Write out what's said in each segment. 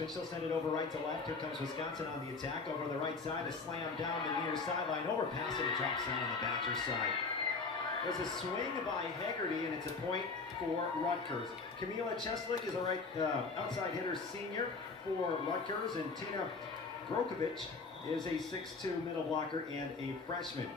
freshman. She'll send it over right to left. Here comes Wisconsin on the attack. Over the right side, a slam down the near sideline. Overpass and it drops down on the Badger side. There's a swing by Haggerty, and it's a point for Rutgers. Kamila Cieslik is a right outside hitter senior for Rutgers, and Tina Grkovic is a 6'2" middle blocker and a freshman.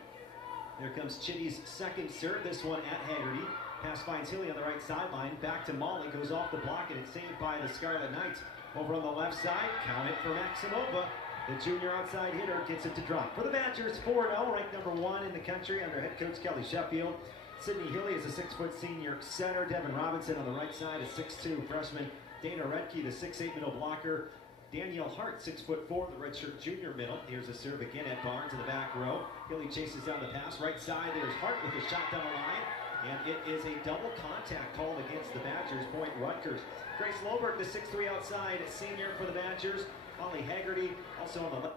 Here comes Chitty's second serve, this one at Haggerty. Pass finds Hilly on the right sideline. Back to Molly, goes off the block, and it's saved by the Scarlet Knights. Over on the left side, count it for Maksimova. The junior outside hitter gets it to drop. For the Badgers, 4-0, ranked number 1 in the country under head coach Kelly Sheffield. Sydney Hilly is a 6-foot senior center. Devin Robinson on the right side, a 6'2" freshman. Dana Redke, the 6'8" middle blocker. Danielle Hart, 6'4", the redshirt junior middle. Here's a serve again at Barnes in the back row. Hilly chases down the pass. Right side, there's Hart with a shot down the line. And it is a double contact called against the Badgers. Point Rutgers. Grace Loberg, the 6'3" outside senior for the Badgers. Holly Haggerty, also on the left.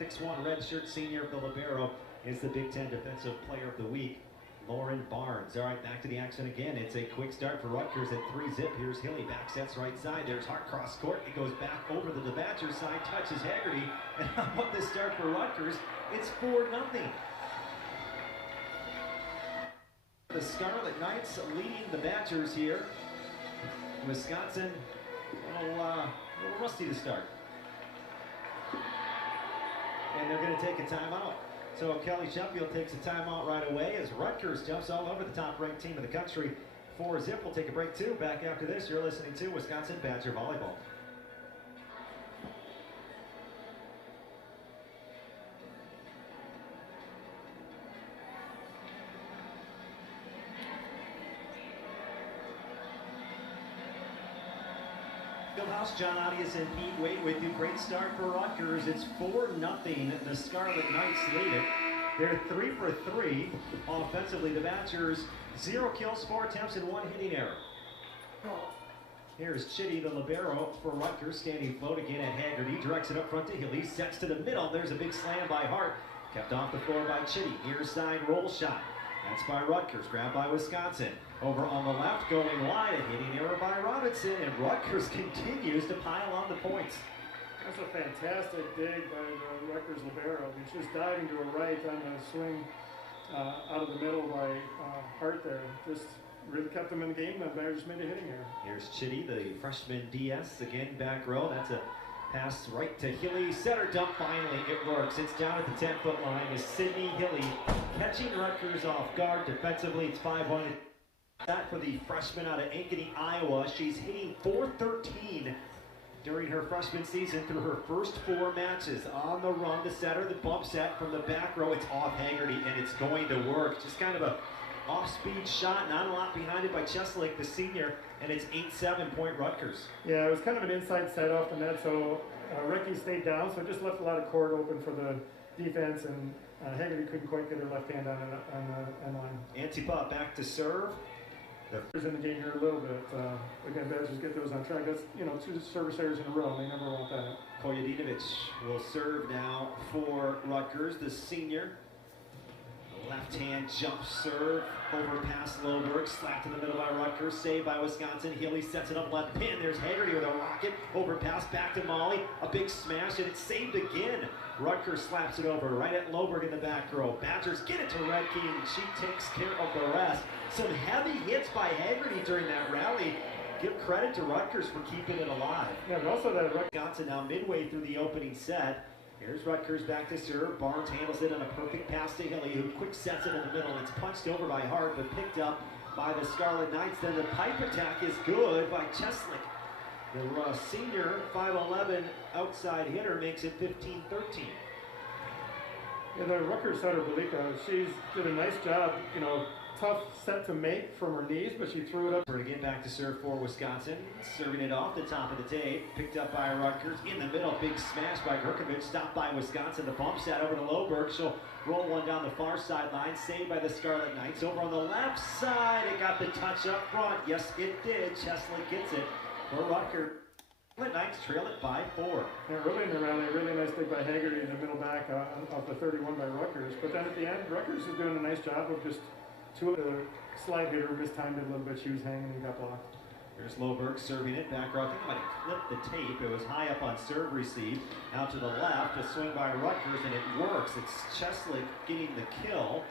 6'1" redshirt senior, the libero, is the Big Ten Defensive Player of the Week. Lauren Barnes. All right, back to the action again. It's a quick start for Rutgers at 3-zip. Here's Hilly, back sets right side. There's Hart cross court. It goes back over to the Badger side, touches Haggerty. And how about this start for Rutgers? It's 4-0. The Scarlet Knights leading the Badgers here. Wisconsin, a little rusty to start. And they're going to take a timeout. So Kelly Sheffield takes a timeout right away as Rutgers jumps all over the top-ranked team in the country. 4-zip. We'll take a break too. Back after this, you're listening to Wisconsin Badger Volleyball. Fieldhouse, John Audius and Pete Wade with you. Great start for Rutgers. It's 4-0. The Scarlet Knights lead it. They're 3 for 3 offensively. The Badgers 0 kills, 4 attempts, and 1 hitting error. Here's Chitty, the libero for Rutgers, standing float again at Haggerty. Directs it up front to Hilly. Sets to the middle. There's a big slam by Hart. Kept off the floor by Chitty. Near side roll shot. That's by Rutgers, grabbed by Wisconsin. Over on the left, going wide, a hitting error by Robinson, and Rutgers continues to pile on the points. That's a fantastic dig by the Rutgers libero. He's just diving to her right on the swing out of the middle by Hart there. Just really kept them in the game, and they just made a hitting error. Here's Chitty, the freshman DS, again back row. That's a pass right to Hilly. Center dump, finally it works. It's down at the 10-foot line is Sydney Hilly catching Rutgers off guard defensively. It's 5-1. That for the freshman out of Ankeny, Iowa. She's hitting .413 during her freshman season through her first 4 matches. On the run to setter, the bump set from the back row. It's off Haggerty, and it's going to work. Just kind of a off-speed shot, not a lot behind it by Cieslik, the senior, and it's 8-7 point Rutgers. Yeah, it was kind of an inside set off the net, so Ricky stayed down, so it just left a lot of court open for the defense, and Haggerty couldn't quite get her left hand on the end line. Antipa back to serve. There's in the game here a little bit. Again, Badgers get those on track. That's, 2 service errors in a row. They never want that. Kojadinovic will serve now for Rutgers, the senior. Left-hand jump serve over past Loberg, slapped in the middle by Rutgers, saved by Wisconsin. Healy sets it up left pin. There's Haggerty with a rocket, over pass back to Molly, a big smash, and it's saved again. Rutgers slaps it over right at Loberg in the back row. Badgers get it to Redke, and she takes care of the rest. Some heavy hits by Haggerty during that rally. Give credit to Rutgers for keeping it alive. Yeah, but also that Wisconsin now midway through the opening set. Here's Rutgers back to serve. Barnes handles it on a perfect pass to Hilly, who quick sets it in the middle. It's punched over by Hart, but picked up by the Scarlet Knights. Then the pipe attack is good by Cieslik. The senior 5'11" outside hitter makes it 15-13. Yeah, the Rutgers setter, Belika, she did a nice job, tough set to make from her knees, but she threw it up. We're again back to serve for Wisconsin. Serving it off the top of the tape. Picked up by Rutgers. In the middle, big smash by Grkovic. Stopped by Wisconsin. The bump set over to Loberg. She'll roll one down the far sideline. Saved by the Scarlet Knights. Over on the left side, it got the touch up front. Yes, it did. Cieslik gets it for Rutgers. The Knights trail it by 4. Yeah, early in the rally, really nice dig by Haggerty in the middle back of the 31 by Rutgers. But then at the end, Rutgers is doing a nice job of just 2 of the slide hitter mistimed it a little bit. She was hanging and got blocked. There's Loberg serving it back row. I think I might have flipped the tape. It was high up on serve receive. Out to the left, a swing by Rutgers, and it works. It's Cieslik getting the kill.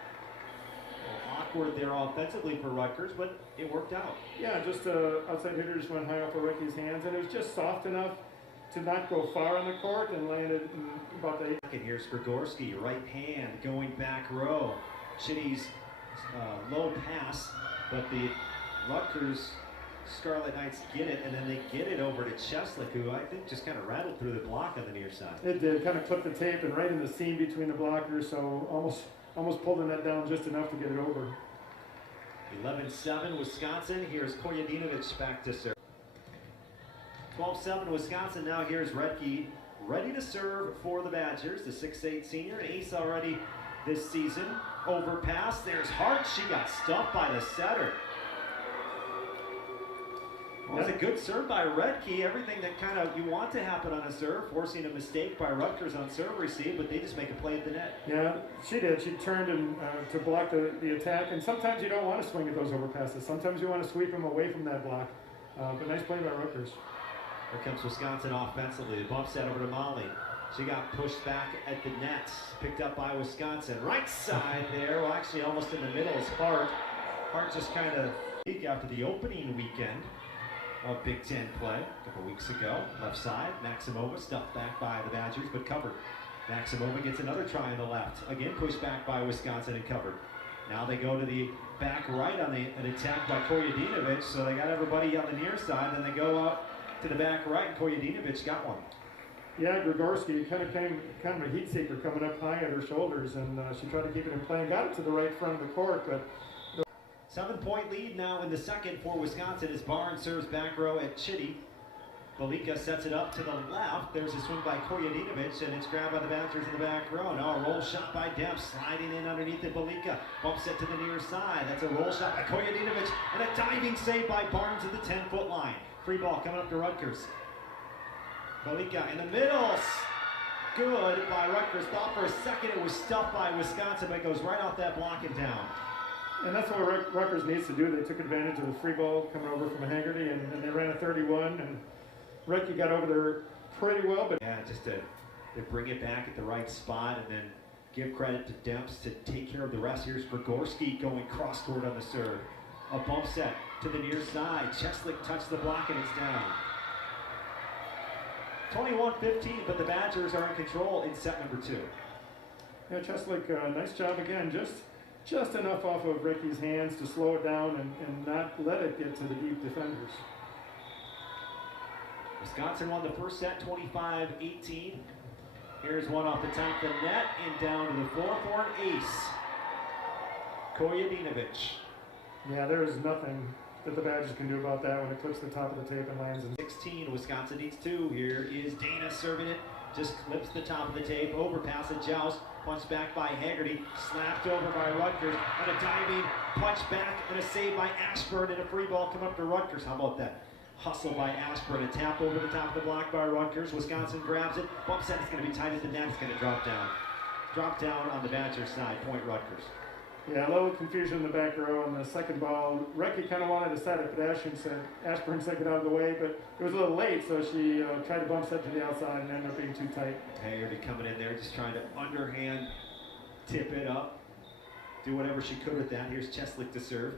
Awkward there offensively for Rutgers, but it worked out. Yeah, just outside hitter just went high off of Ricky's hands, and it was just soft enough to not go far on the court and landed in about the 8. And here's Grkovic, right hand going back row. Chitty's low pass, but the Rutgers Scarlet Knights get it, and then they get it over to Cieslik, who I think just kind of rattled through the block on the near side. It did, kind of clipped the tape and right in the seam between the blockers, so almost pulled the net down just enough to get it over. 11-7 Wisconsin. Here's Kojadinovic back to serve. 12-7 Wisconsin. Now here's Redke ready to serve for the Badgers. The 6'8 senior, an ace already this season. Overpass. There's Hart. She got stuffed by the setter. Well, it's a good serve by Redke. Everything that kind of you want to happen on a serve, forcing a mistake by Rutgers on serve receive, but they just make a play at the net. Yeah, she did. She turned and to block the attack, and sometimes you don't want to swing at those overpasses. Sometimes you want to sweep them away from that block. But nice play by Rutgers. Here comes Wisconsin offensively. The bump set over to Molly. She got pushed back at the net. Picked up by Wisconsin. Right side there. Well, actually almost in the middle is Hart. Hart just kind of after the opening weekend of Big Ten play a couple weeks ago. Left side, Maksimova stuffed back by the Badgers, but covered. Maksimova gets another try on the left. Again pushed back by Wisconsin and covered. Now they go to the back right on an attack by Kojadinovic, so they got everybody on the near side, then they go out to the back right, and Kojadinovic got one. Yeah, Grgorsky kind of a heat seeker coming up high at her shoulders, and she tried to keep it in play and got it to the right front of the court, but 7-point lead now in the second for Wisconsin as Barnes serves back row at Chitty. Beka sets it up to the left. There's a swing by Kojadinovic, and it's grabbed by the Badgers in the back row. Now a roll shot by Dempsey, sliding in underneath it. Beka bumps it to the near side. That's a roll shot by Kojadinovic, and a diving save by Barnes at the 10-foot line. Free ball coming up to Rutgers. Beka in the middle. Good by Rutgers. Thought for a second it was stuffed by Wisconsin, but it goes right off that block and down. And that's what Rutgers needs to do. They took advantage of the free ball coming over from Haggerty, and they ran a 31, and Redke got over there pretty well. But yeah, just to bring it back at the right spot, and then give credit to Dempsey to take care of the rest. Here's Grgorsky going cross court on the serve. A bump set to the near side. Cieslik touched the block, and it's down. 21-15, but the Badgers are in control in set number 2. Yeah, Cieslik, nice job again. Just enough off of Ricky's hands to slow it down and not let it get to the deep defenders. Wisconsin won the first set 25-18. Here's one off the top of the net and down to the floor for an ace. Kojadinovic. Yeah, there is nothing that the Badgers can do about that when it clips the top of the tape and lands in. 16, Wisconsin needs 2. Here is Dana serving it. Just clips the top of the tape, overpass a joust, punch back by Haggerty, slapped over by Rutgers, and a diving punch back and a save by Ashburn, and a free ball come up to Rutgers. How about that? Hustle by Ashburn, a tap over the top of the block by Rutgers. Wisconsin grabs it, bumps it, it's going to be tight at the net, it's going to drop down. Drop down on the Badgers side, point Rutgers. Yeah, a little confusion in the back row on the second ball. Recchi kind of wanted to set it, but Ashburn said get out of the way, but it was a little late, so she tried to bump set to the outside and ended up being too tight. Haggerty coming in there, just trying to underhand tip it up, do whatever she could with that. Here's Cieslik to serve,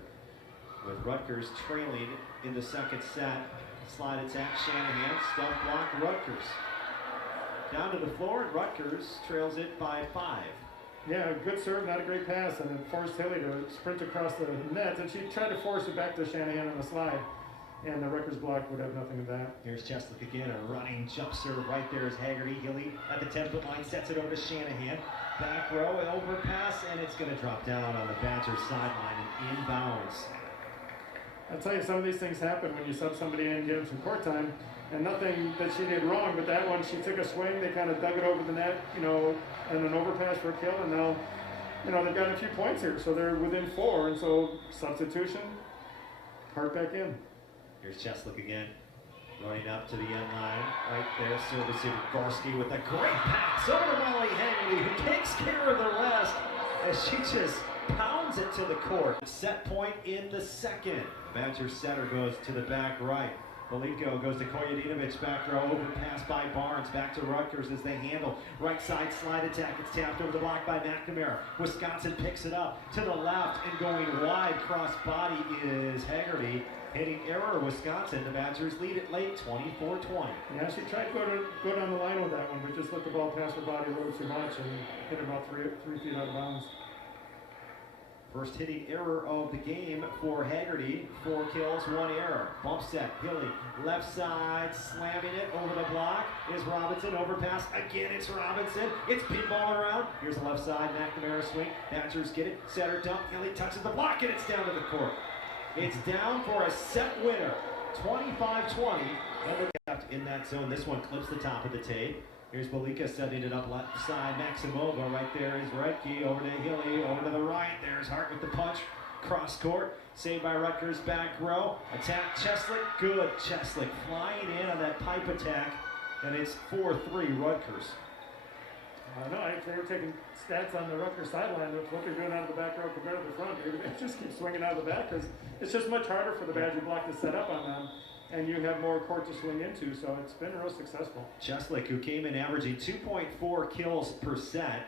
with Rutgers trailing in the second set. Slide attack, Shanahan, stump block, Rutgers. Down to the floor, and Rutgers trails it by 5. Yeah, good serve, not a great pass, and it forced Haley to sprint across the net, and she tried to force it back to Shanahan on the slide, and the Rutgers block would have nothing of that. Here's Cieslik again, a running jump serve right there is Haggerty. Hilly at the 10-foot line, sets it over to Shanahan. Back row, an overpass, and it's going to drop down on the Badgers sideline and inbounds. I'll tell you, some of these things happen when you sub somebody in and give them some court time, and nothing that she did wrong, but that one, she took a swing, they kind of dug it over the net, and an overpass for a kill, and now, they've got a few points here, so they're within 4, and so substitution, Hart back in. Here's Cieslik again, running up to the end line, right there, service to Gorski with a great pass over to Molly Haggerty, who takes care of the rest as she just pounds pounds it to the court. Set point in the second. Badger setter goes to the back right. Belico goes to Kojadinovic, back row, open pass by Barnes, back to Rutgers as they handle. Right side slide attack, it's tapped over the block by McNamara. Wisconsin picks it up to the left and going wide cross body is Haggerty. Hitting error, Wisconsin. The Badgers lead it late, 24-20. Yeah, she tried to go down the line with that one, but just let the ball pass her body a little too much and hit about three feet out of bounds. First hitting error of the game for Haggerty. 4 kills, 1 error. Bump set, Hilly, left side, slamming it over the block is Robinson. Overpass, again it's Robinson. It's pinball around. Here's the left side, McNamara swing. Badgers get it, setter dump. Hilly touches the block and it's down to the court. It's down for a set winner, 25-20. And look out in that zone. This one clips the top of the tape. Here's Beka setting it up left side. Maksimova right there is Redke over to Hilly, over to the right. There's Hart with the punch. Cross court. Saved by Rutgers back row. Attack Cieslik. Good. Cieslik flying in on that pipe attack. And it's 4-3 Rutgers. No, they were taking stats on the Rutgers sideline with what they're doing out of the back row compared to the front. They just keep swinging out of the back because it's just much harder for the Badger block to set up on them. And you have more court to swing into, so it's been real successful. Cieslik, who came in averaging 2.4 kills per set,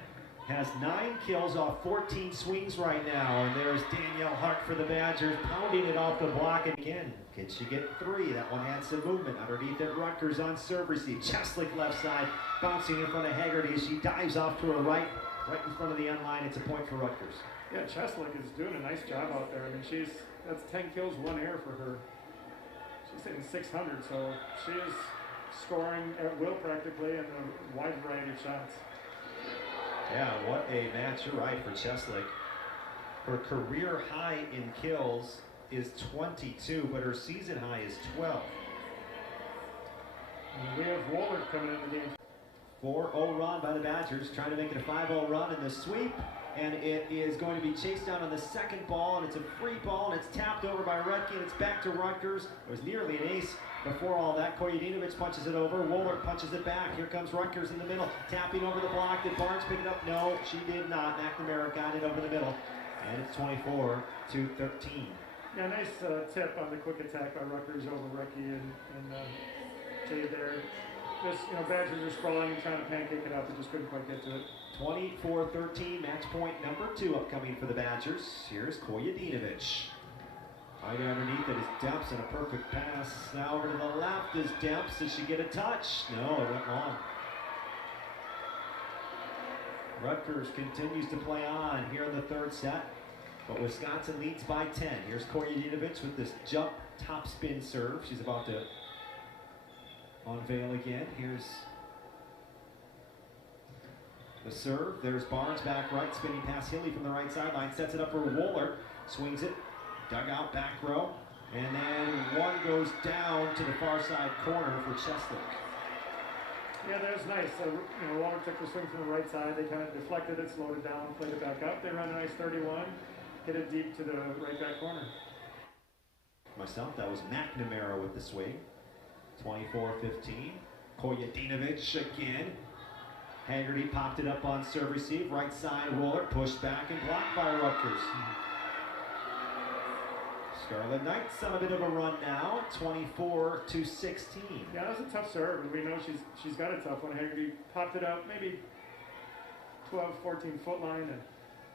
has 9 kills off 14 swings right now. And there's Danielle Hart for the Badgers, pounding it off the block. And again, can she get 3? That one had some movement underneath it. Rutgers on serve receive. Cieslik left side, bouncing in front of Haggerty as she dives off to her right in front of the end line. It's a point for Rutgers. Yeah, Cieslik is doing a nice job out there. I mean, that's 10 kills, 1 error for her. She's hitting 600, so she is scoring at will practically and a wide variety of shots. Yeah, what a match. You're right for Cieslik. Her career high in kills is 22, but her season high is 12. And we have Woolard coming in the game. 4-0 run by the Badgers, trying to make it a 5-0 run in the sweep. And it is going to be chased down on the second ball, and it's a free ball, and it's tapped over by Redke, and it's back to Rutgers. It was nearly an ace before all that. Kojadinovic punches it over. Woolard punches it back. Here comes Rutgers in the middle, tapping over the block. Did Barnes pick it up? No, she did not. McNamara got it over the middle, and it's 24-13. Yeah, nice tip on the quick attack by Rutgers over Redke and Jay there. Just, Badgers are sprawling and trying to pancake it out, but just couldn't quite get to it. 24-13, match point number 2 upcoming for the Badgers. Here's Kojadinovic. Right underneath it is Depps and a perfect pass. Now over to the left is Depps. Did she get a touch? No, it went long. Rutgers continues to play on here in the third set, but Wisconsin leads by 10. Here's Kojadinovic with this jump top spin serve. She's about to unveil again. Here's the serve. There's Barnes back right, spinning past Hilly from the right sideline, sets it up for Woolard, swings it, dug out back row, and then one goes down to the far side corner for Cieslik. Yeah, that was nice. Woolard took the swing from the right side. They kind of deflected it, slowed it down, played it back up. They ran a nice 31, hit it deep to the right back corner. Myself, that was McNamara with the swing. 24-15. Kojadinovic again. Haggerty popped it up on serve receive. Right side roller, pushed back and blocked by Rutgers. Scarlet Knights on a bit of a run now, 24-16. Yeah, that was a tough serve, and we know she's got a tough one. Haggerty popped it up, maybe 12, 14 foot line,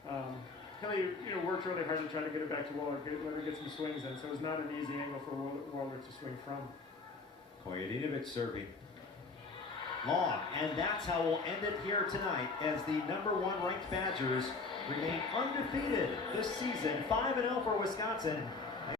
and Hilly, worked really hard to try to get it back to Woolard, let her get some swings in. So it was not an easy angle for Woolard to swing from. Kojadinovic serving long, and that's how we'll end it here tonight as the #1 ranked Badgers remain undefeated this season, 5-0 for Wisconsin.